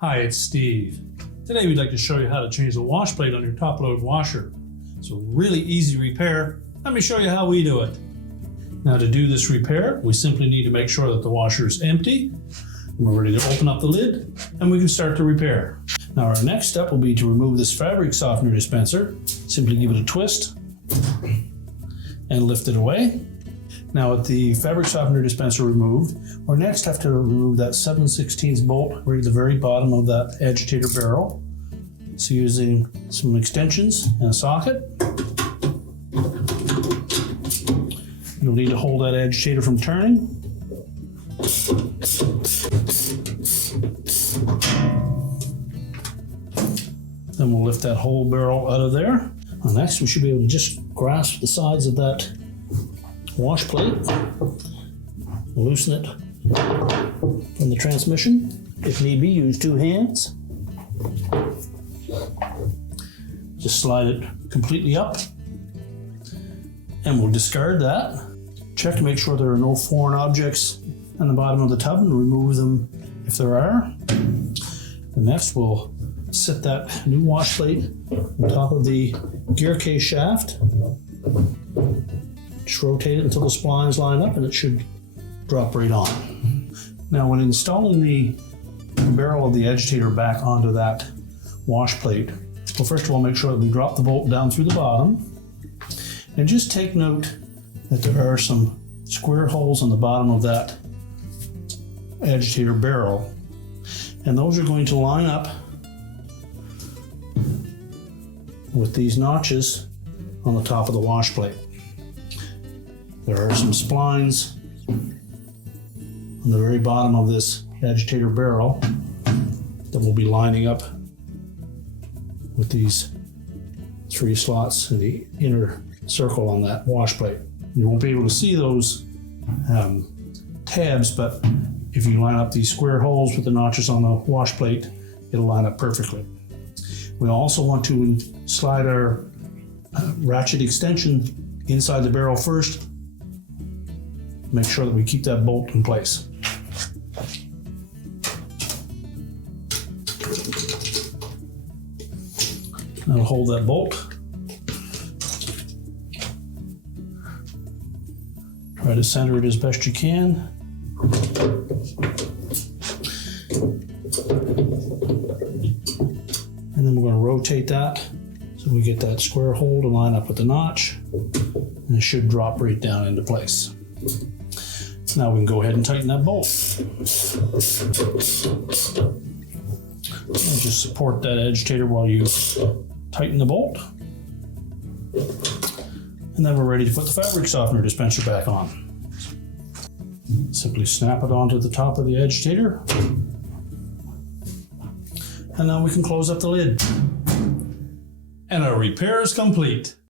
Hi, it's Steve. Today we'd like to show you how to change the wash plate on your top load washer. It's a really easy repair. Let me show you how we do it. Now to do this repair, we simply need to make sure that the washer is empty. We're ready to open up the lid and we can start the repair. Now our next step will be to remove this fabric softener dispenser. Simply give it a twist and lift it away. Now with the fabric softener dispenser removed, we next have to remove that 7/16 bolt right at the very bottom of that agitator barrel. So using some extensions and a socket, you'll need to hold that agitator from turning. Then we'll lift that whole barrel out of there. And next we should be able to just grasp the sides of that wash plate, loosen it from the transmission. If need be, use two hands. Just slide it completely up and we'll discard that. Check to make sure there are no foreign objects on the bottom of the tub and remove them if there are. And next we'll set that new wash plate on top of the gear case shaft. Just rotate it until the splines line up and it should drop right on. Now when installing the barrel of the agitator back onto that wash plate, well, first of all, make sure that we drop the bolt down through the bottom. And just take note that there are some square holes on the bottom of that agitator barrel. And those are going to line up with these notches on the top of the wash plate. There are some splines on the very bottom of this agitator barrel that will be lining up with these three slots in the inner circle on that wash plate. You won't be able to see those tabs, but if you line up these square holes with the notches on the wash plate, it'll line up perfectly. We also want to slide our ratchet extension inside the barrel first. Make sure that we keep that bolt in place. Now hold that bolt. Try to center it as best you can. And then we're going to rotate that so we get that square hole to line up with the notch, and it should drop right down into place. Now we can go ahead and tighten that bolt. And just support that agitator while you tighten the bolt. And then we're ready to put the fabric softener dispenser back on. Simply snap it onto the top of the agitator. And now we can close up the lid. And our repair is complete.